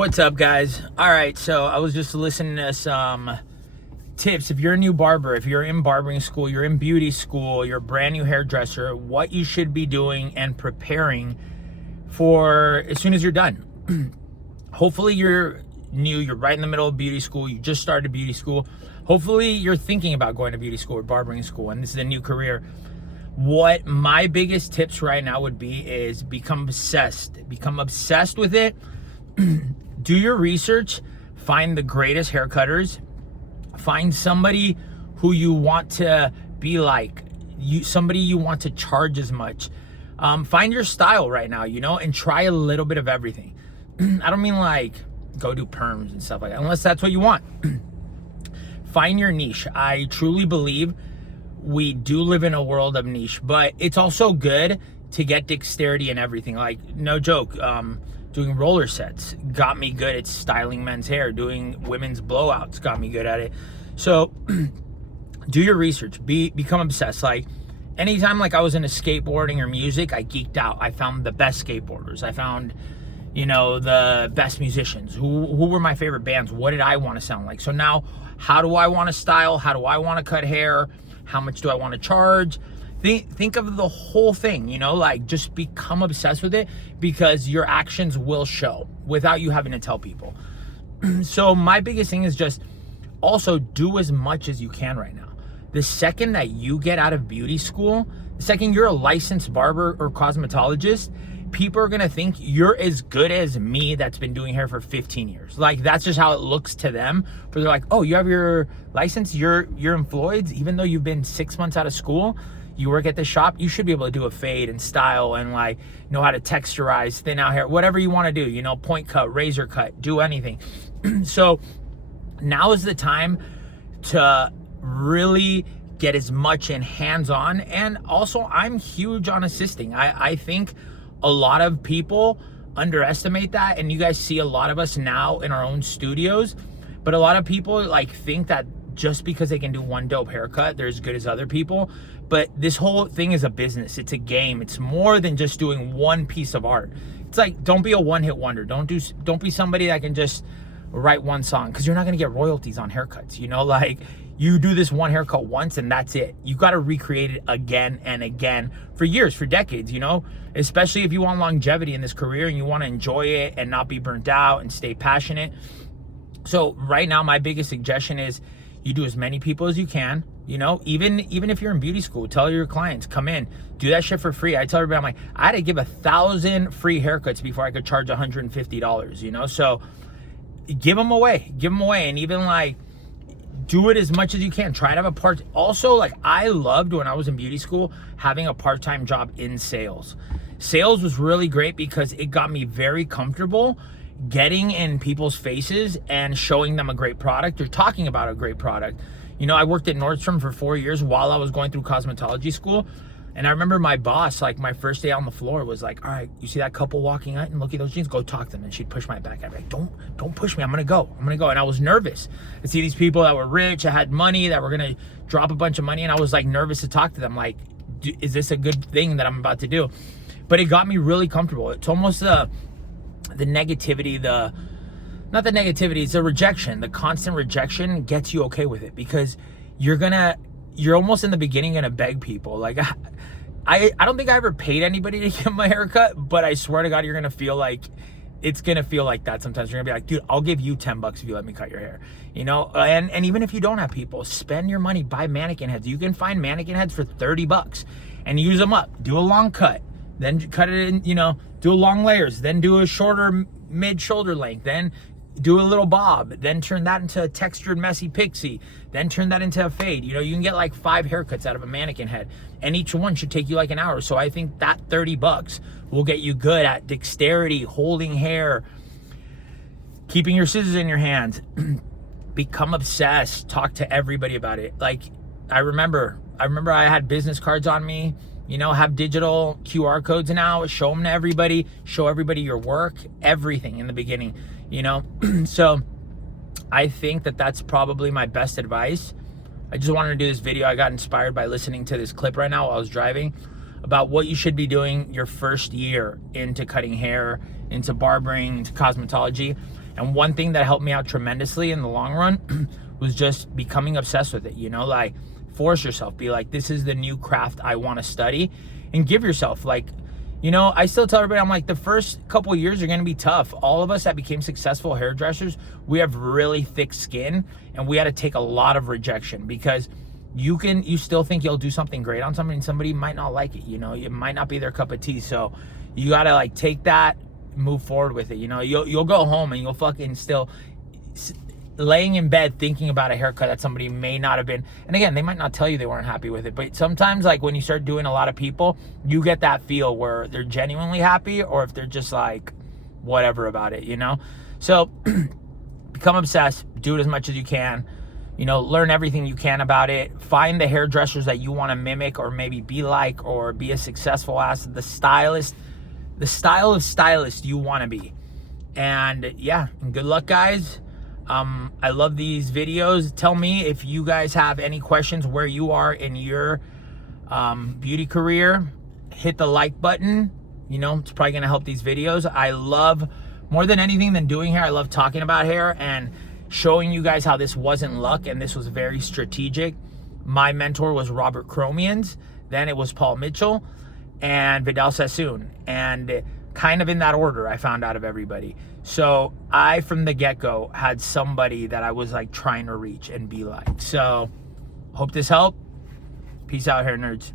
What's up, guys? All right, so I was just listening to some tips. If you're a new barber, if you're in barbering school, you're in beauty school, you're a brand new hairdresser, what you should be doing and preparing for as soon as you're done. Hopefully you're new, you're right in the middle of beauty school, you just started beauty school. Hopefully you're thinking about going to beauty school or barbering school, and this is a new career. What my biggest tips right now would be is become obsessed. Become obsessed with it. Do your research. Find the greatest hair cutters. Find somebody who you want to be like. Somebody you want to charge as much. Find your style right now, and try a little bit of everything. I don't mean like go do perms and stuff like that, unless that's what you want. Find your niche. I truly believe we do live in a world of niche, but it's also good to get dexterity in everything. Like, no joke, doing roller sets got me good at styling men's hair. Doing women's blowouts got me good at it. So do your research, become obsessed. Like, anytime like I was into skateboarding or music, I geeked out. I found the best skateboarders. I found, the best musicians. Who were my favorite bands? What did I want to sound like? So now, how do I want to style? How do I want to cut hair? How much do I want to charge? Think of the whole thing, like just become obsessed with it, because your actions will show without you having to tell people. So my biggest thing is just also do as much as you can right now. The second that you get out of beauty school, the second you're a licensed barber or cosmetologist, people are gonna think you're as good as me that's been doing hair for 15 years. Like, that's just how it looks to them. But they're like, oh, you have your license, you're in Floyd's, even though you've been 6 months out of school, you work at the shop, you should be able to do a fade and style and like know how to texturize, thin out hair, whatever you want to do, point cut, razor cut, do anything. So now is the time to really get as much in hands-on. And also, I'm huge on assisting. I think a lot of people underestimate that, and you guys see a lot of us now in our own studios, but a lot of people like think that just because they can do one dope haircut, they're as good as other people. But this whole thing is a business. It's a game. It's more than just doing one piece of art. It's like, don't be a one-hit wonder. Don't be somebody that can just write one song, because you're not gonna get royalties on haircuts. Like, you do this one haircut once and that's it. You got to recreate it again and again for years, for decades, especially if you want longevity in this career and you want to enjoy it and not be burnt out and stay passionate. So right now, my biggest suggestion is you do as many people as you can. Even if you're in beauty school, tell your clients, come in, do that shit for free. I tell everybody, I'm like, I had to give 1,000 free haircuts before I could charge $150, so give them away. And even like, do it as much as you can. Try to have a part. Also, like, I loved when I was in beauty school having a part-time job in sales. Sales was really great because it got me very comfortable getting in people's faces and showing them a great product or talking about a great product. I worked at Nordstrom for 4 years while I was going through cosmetology school. And I remember my boss, like, my first day on the floor was like, all right, you see that couple walking out and look at those jeans, go talk to them. And she'd push my back. I'd be like, don't push me. I'm going to go. And I was nervous. I see these people that were rich, that had money, that were going to drop a bunch of money. And I was like nervous to talk to them. Like, is this a good thing that I'm about to do? But it got me really comfortable. It's almost the negativity, not the negativity, it's the rejection. The constant rejection gets you okay with it, because you're almost in the beginning gonna beg people. Like, I don't think I ever paid anybody to get my haircut, but I swear to God, you're gonna feel like it's gonna feel like that sometimes. You're gonna be like, dude, I'll give you $10 if you let me cut your hair. And even if you don't have people, spend your money, buy mannequin heads. You can find mannequin heads for $30 and use them up. Do a long cut, then cut it in, do a long layers, then do a shorter mid-shoulder length, then do a little bob, then turn that into a textured messy pixie, then turn that into a fade. You can get like 5 haircuts out of a mannequin head, and each one should take you like an hour. So I think that $30 will get you good at dexterity, holding hair, keeping your scissors in your hands. Become obsessed. Talk to everybody about it. Like, I remember I had business cards on me, have digital QR codes now, show them to everybody, show everybody your work, everything in the beginning. So I think that that's probably my best advice. I just wanted to do this video. I got inspired by listening to this clip right now while I was driving about what you should be doing your first year into cutting hair, into barbering, into cosmetology. And one thing that helped me out tremendously in the long run was just becoming obsessed with it, you know, like force yourself, be like, this is the new craft I want to study, and give yourself, like, you know, I still tell everybody, I'm like, the first couple of years are going to be tough. All of us that became successful hairdressers, we have really thick skin, and we had to take a lot of rejection, because you still think you'll do something great on somebody, and somebody might not like it, you know, it might not be their cup of tea. So you got to like take that, move forward with it. You know, you'll go home and you'll fucking still laying in bed thinking about a haircut that somebody may not have been, and again, they might not tell you they weren't happy with it, but sometimes, like, when you start doing a lot of people, you get that feel where they're genuinely happy, or if they're just like whatever about it, you know. So become obsessed, do it as much as you can, you know, learn everything you can about it, find the hairdressers that you want to mimic or maybe be like, or be as successful as the style of stylist you want to be. And yeah, and good luck, guys. I love these videos. Tell me if you guys have any questions where you are in your beauty career. Hit the like button. You know, it's probably going to help these videos. I love, more than anything than doing hair, I love talking about hair and showing you guys how this wasn't luck and this was very strategic. My mentor was Robert Cromians. Then it was Paul Mitchell and Vidal Sassoon. And kind of in that order, I found out of everybody. So I, from the get-go, had somebody that I was like trying to reach and be like. So hope this helped. Peace out, hair nerds.